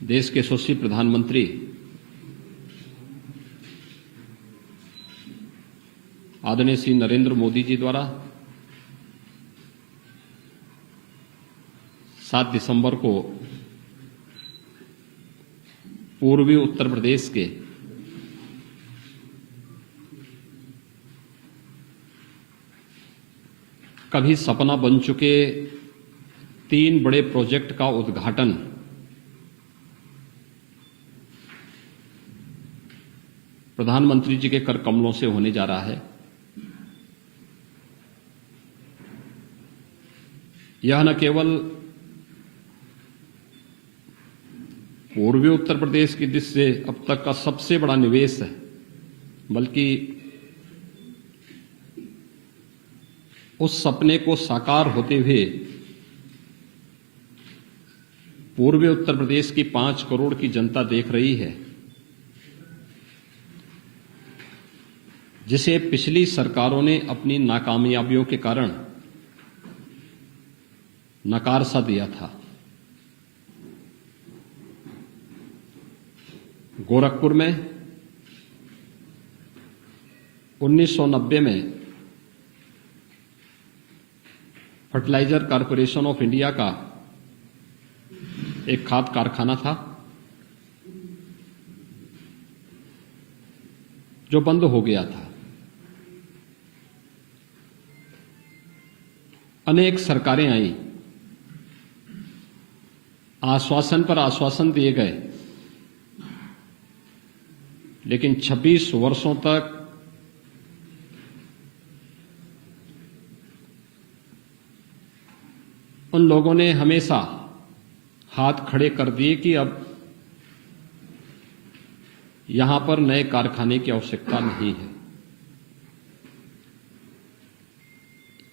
देश के यशस्वी प्रधानमंत्री आदरणीय श्री नरेंद्र मोदी जी द्वारा 7 दिसंबर को पूर्वी उत्तर प्रदेश के कभी सपना बन चुके 3 बड़े प्रोजेक्ट का उद्घाटन प्रधानमंत्री जी के कर कमलों से होने जा रहा है। यह न केवल पूर्वी उत्तर प्रदेश की दृष्टि से अब तक का सबसे बड़ा निवेश है, बल्कि उस सपने को साकार होते हुए पूर्वी उत्तर प्रदेश की 5 करोड़ की जनता देख रही है, जिसे पिछली सरकारों ने अपनी नाकामयाबियों के कारण नकार सा दिया था। गोरखपुर में 1990 में फर्टिलाइजर कॉरपोरेशन ऑफ इंडिया का एक खाद कारखाना था जो बंद हो गया था। अनेक सरकारें आईं, आश्वासन पर आश्वासन दिए गए, लेकिन 26 वर्षों तक उन लोगों ने हमेशा हाथ खड़े कर दिए कि अब यहां पर नए कारखाने की आवश्यकता नहीं है।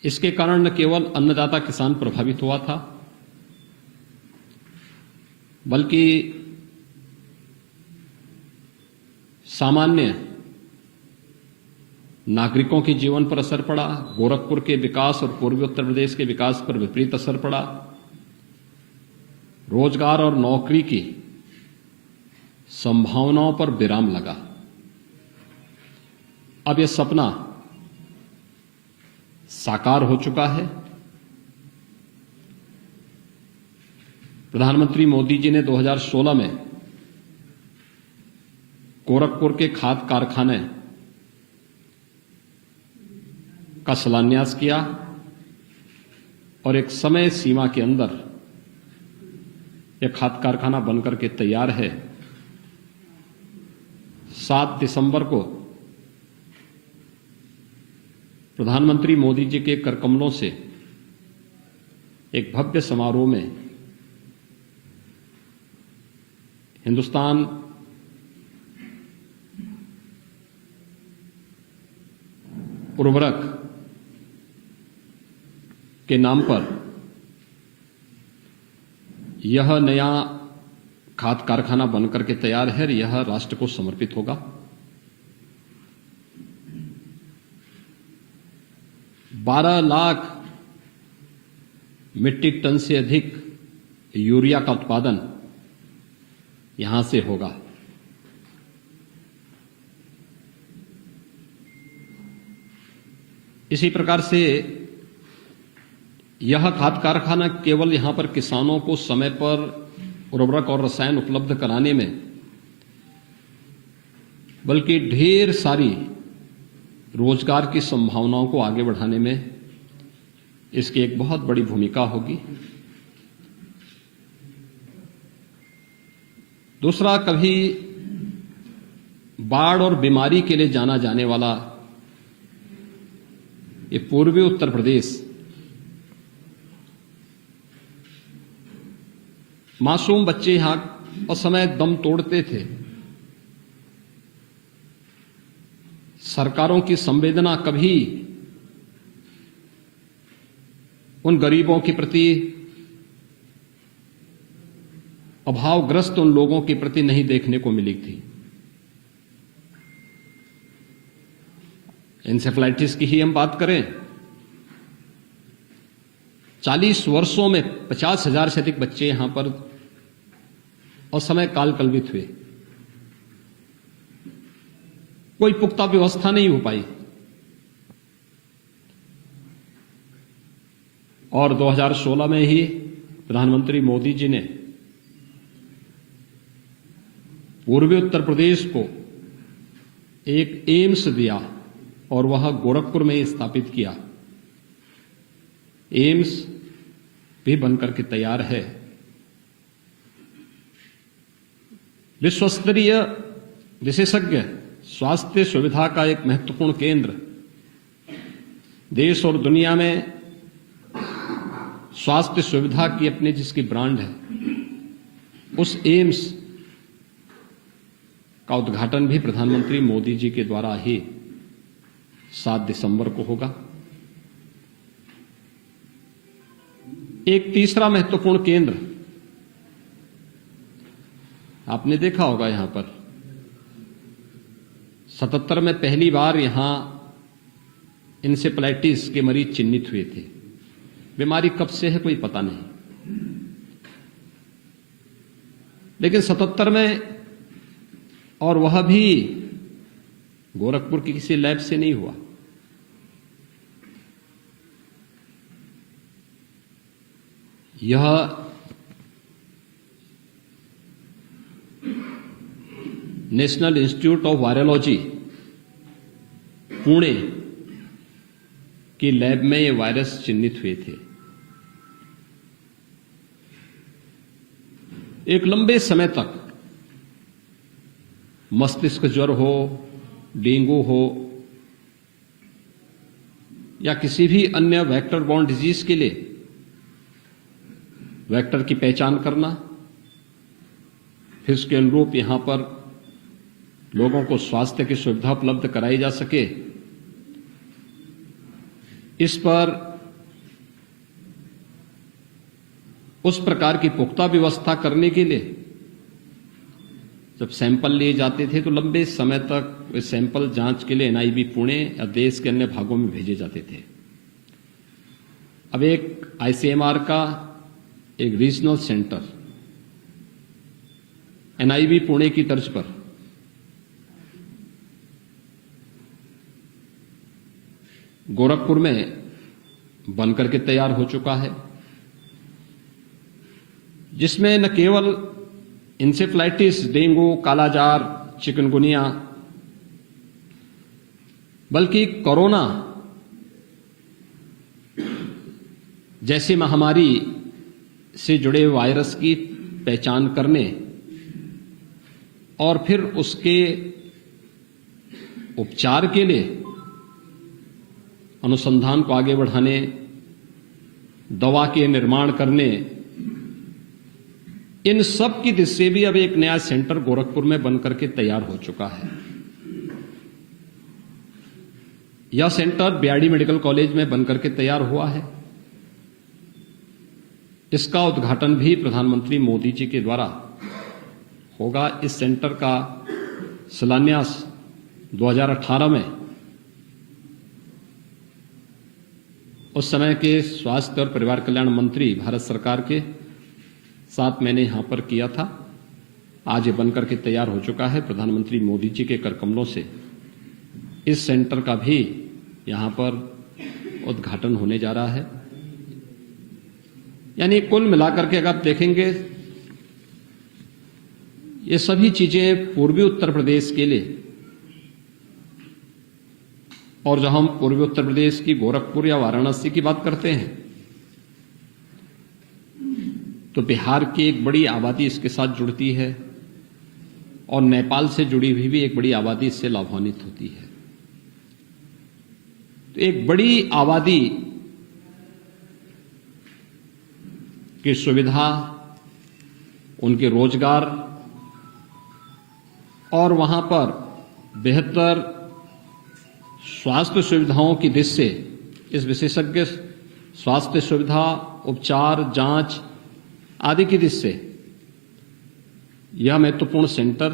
इसके कारण न केवल अन्नदाता किसान प्रभावित हुआ था, बल्कि सामान्य नागरिकों के जीवन पर असर पड़ा। गोरखपुर के विकास और पूर्वी उत्तर प्रदेश के विकास पर विपरीत असर पड़ा। रोजगार और नौकरी की संभावनाओं पर विराम लगा। अब यह सपना साकार हो चुका है। प्रधानमंत्री मोदी जी ने 2016 में गोरखपुर के खाद कारखाने का शिलान्यास किया और एक समय सीमा के अंदर यह खाद कारखाना बनकर के तैयार है। 7 दिसंबर को प्रधानमंत्री मोदी जी के कर कमलों से एक भव्य समारोह में हिंदुस्तान उर्वरक के नाम पर यह नया खाद कारखाना बनकर के तैयार है। यह राष्ट्र को समर्पित होगा। 12 लाख मीट्रिक टन से अधिक यूरिया का उत्पादन यहां से होगा। इसी प्रकार से यह खाद कारखाना केवल यहां पर किसानों को समय पर उर्वरक और रसायन उपलब्ध कराने में, बल्कि ढेर सारी रोजगार की संभावनाओं को आगे बढ़ाने में इसकी एक बहुत बड़ी भूमिका होगी। दूसरा, कभी बाढ़ और बीमारी के लिए जाना जाने वाला ये पूर्वी उत्तर प्रदेश मासूम बच्चे यहां असमय दम तोड़ते थे। सरकारों की संवेदना कभी उन गरीबों के प्रति, अभावग्रस्त उन लोगों के प्रति नहीं देखने को मिली थी। एन्सेफेलाइटिस की ही हम बात करें, 40 वर्षों में 50,000 से अधिक बच्चे यहां पर और समय कालकल्पित हुए। कोई पुख्ता व्यवस्था नहीं हो पाई और 2016 में ही प्रधानमंत्री मोदी जी ने पूर्वी उत्तर प्रदेश को एक एम्स दिया और वह गोरखपुर में ही स्थापित किया। एम्स भी बनकर के तैयार है। विश्वस्तरीय विशेषज्ञ स्वास्थ्य सुविधा का एक महत्वपूर्ण केंद्र देश और दुनिया में स्वास्थ्य सुविधा की अपनी जिसकी ब्रांड है, उस एम्स का उद्घाटन भी प्रधानमंत्री मोदी जी के द्वारा ही 7 दिसंबर को होगा। एक तीसरा महत्वपूर्ण केंद्र आपने देखा होगा, यहां पर 77 में पहली बार यहां इंसेफ्लाइटिस के मरीज चिन्हित हुए थे। बीमारी कब से है कोई पता नहीं, लेकिन 77 में, और वह भी गोरखपुर की किसी लैब से नहीं हुआ। यह national institute of virology Pune की लैब में ये वायरस चिन्हित हुए थे। एक लंबे समय तक मस्तिष्क ज्वर हो, डेंगू हो या किसी भी अन्य वेक्टर बॉर्न डिजीज के लिए वेक्टर की पहचान करना, फिर उसके अनुरूप यहां पर लोगों को स्वास्थ्य की सुविधा उपलब्ध कराई जा सके, इस पर उस प्रकार की पुख्ता व्यवस्था करने के लिए जब सैंपल लिए जाते थे तो लंबे समय तक वे सैंपल जांच के लिए एनआईवी पुणे या देश के अन्य भागों में भेजे जाते थे। अब एक आईसीएमआर का एक रीजनल सेंटर एनआईवी पुणे की तर्ज पर गोरखपुर में बनकर के तैयार हो चुका है, जिसमें न केवल इंसेफ्लाइटिस, डेंगू, कालाजार, चिकनगुनिया, बल्कि कोरोना जैसी महामारी से जुड़े वायरस की पहचान करने और फिर उसके उपचार के लिए अनुसंधान को आगे बढ़ाने, दवा के निर्माण करने, इन सब की दिशा से भी अब एक नया सेंटर गोरखपुर में बनकर के तैयार हो चुका है। यह सेंटर बीआरडी मेडिकल कॉलेज में बनकर के तैयार हुआ है। इसका उद्घाटन भी प्रधानमंत्री मोदी जी के द्वारा होगा। इस सेंटर का शिलान्यास 2018 में उस समय के स्वास्थ्य और परिवार कल्याण मंत्री भारत सरकार के साथ मैंने यहां पर किया था। आज ये बनकर के तैयार हो चुका है। प्रधानमंत्री मोदी जी के करकमलों से इस सेंटर का भी यहां पर उद्घाटन होने जा रहा है। यानी कुल मिलाकर के अगर आप देखेंगे, ये सभी चीजें पूर्वी उत्तर प्रदेश के लिए, और जब हम पूर्वी उत्तर प्रदेश की गोरखपुर या वाराणसी की बात करते हैं तो बिहार की एक बड़ी आबादी इसके साथ जुड़ती है और नेपाल से जुड़ी हुई भी एक बड़ी आबादी इससे लाभान्वित होती है। तो एक बड़ी आबादी की सुविधा, उनके रोजगार और वहां पर बेहतर स्वास्थ्य सुविधाओं की दृष्टि से इस विशेषज्ञ स्वास्थ्य सुविधा, उपचार, जांच आदि की दृष्टि से यह महत्वपूर्ण सेंटर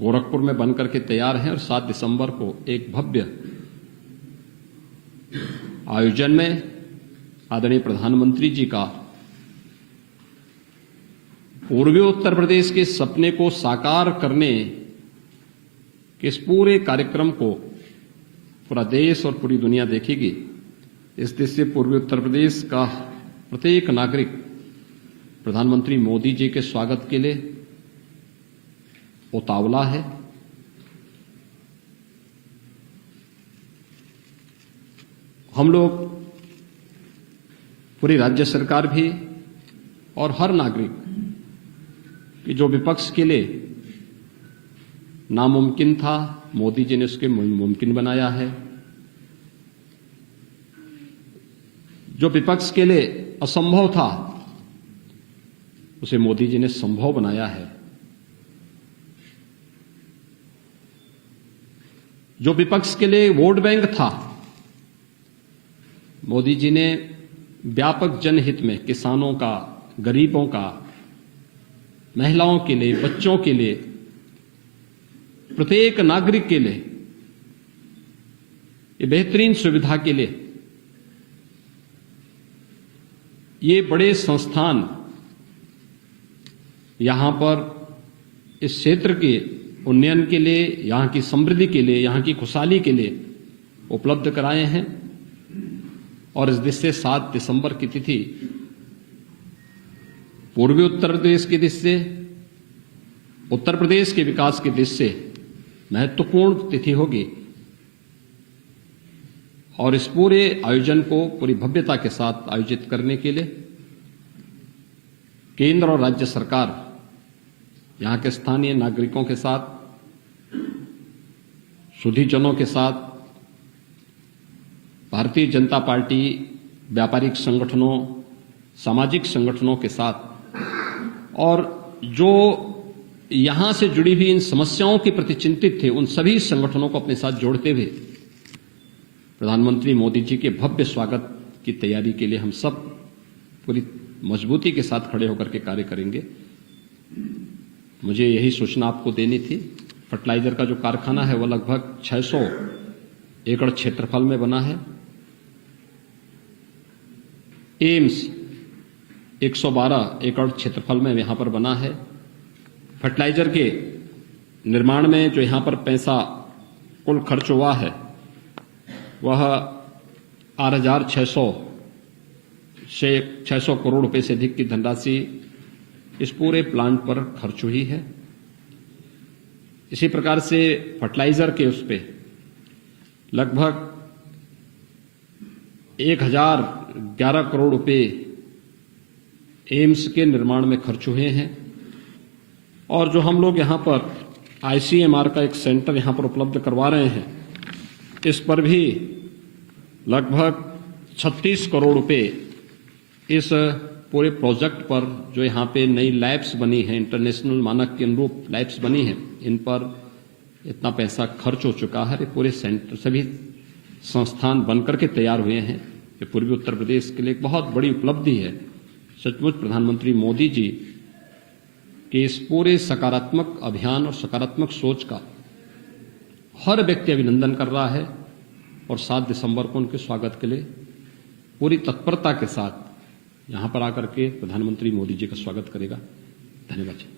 गोरखपुर में बनकर के तैयार है और 7 दिसंबर को एक भव्य आयोजन में आदरणीय प्रधानमंत्री जी का पूर्वी उत्तर प्रदेश के सपने को साकार करने के इस पूरे कार्यक्रम को पूरा देश और पूरी दुनिया देखेगी। इस देश से पूर्वी उत्तर प्रदेश का प्रत्येक नागरिक प्रधानमंत्री मोदी जी के स्वागत के लिए उतावला है। हम लोग पूरी राज्य सरकार भी और हर नागरिक कि जो विपक्ष के लिए नामुमकिन था, मोदी जी ने उसके मुमकिन बनाया है। जो विपक्ष के लिए असंभव था, उसे मोदी जी ने संभव बनाया है। जो विपक्ष के लिए वोट बैंक था, मोदी जी ने व्यापक जनहित में किसानों का, गरीबों का, महिलाओं के लिए, बच्चों के लिए, प्रत्येक नागरिक के लिए ये बेहतरीन सुविधा के लिए ये बड़े संस्थान यहां पर इस क्षेत्र के उन्नयन के लिए, यहां की समृद्धि के लिए, यहां की खुशहाली के लिए उपलब्ध कराए हैं। और इस दृष्टि से 7 दिसंबर की तिथि पूर्वी उत्तर प्रदेश की दृष्टि से, उत्तर प्रदेश के विकास की दृष्टि से महत्वपूर्ण तिथि होगी। और इस पूरे आयोजन को पूरी भव्यता के साथ आयोजित करने के लिए केंद्र और राज्य सरकार यहां के स्थानीय नागरिकों के साथ, सुधीजनों के साथ, भारतीय जनता पार्टी, व्यापारिक संगठनों, सामाजिक संगठनों के साथ और जो यहां से जुड़ी हुई इन समस्याओं के प्रति चिंतित थे, उन सभी संगठनों को अपने साथ जोड़ते हुए प्रधानमंत्री मोदी जी के भव्य स्वागत की तैयारी के लिए हम सब पूरी मजबूती के साथ खड़े होकर के कार्य करेंगे। मुझे यही सूचना आपको देनी थी। फर्टिलाइजर का जो कारखाना है वो लगभग 600 एकड़ क्षेत्रफल में बना है। एम्स 112 एकड़ क्षेत्रफल में यहां पर बना है। फर्टिलाइजर के निर्माण में जो यहां पर पैसा कुल खर्च हुआ है वह 600 करोड़ रुपए से अधिक की धनराशि इस पूरे प्लांट पर खर्च हुई है। इसी प्रकार से फर्टिलाइजर के उस पे लगभग 1011 करोड़ रुपए एम्स के निर्माण में खर्च हुए हैं। और जो हम लोग यहां पर आईसीएमआर का एक सेंटर यहां पर उपलब्ध करवा रहे हैं, इस पर भी लगभग 36 करोड़ रुपए इस पूरे प्रोजेक्ट पर, जो यहां पे नई लैब्स बनी हैं, इंटरनेशनल मानक के अनुरूप लैब्स बनी हैं, इन पर इतना पैसा खर्च हो चुका है। पूरे सेंटर सभी संस्थान बनकर के तैयार हुए हैं। ये पूर्वी उत्तर प्रदेश के लिए एक बहुत बड़ी उपलब्धि है। सचमुच प्रधानमंत्री मोदी जी के इस पूरे सकारात्मक अभियान और सकारात्मक सोच का हर व्यक्ति अभिनंदन कर रहा है और 7 दिसंबर को उनके स्वागत के लिए पूरी तत्परता के साथ यहां पर आकर के प्रधानमंत्री मोदी जी का स्वागत करेगा। धन्यवाद।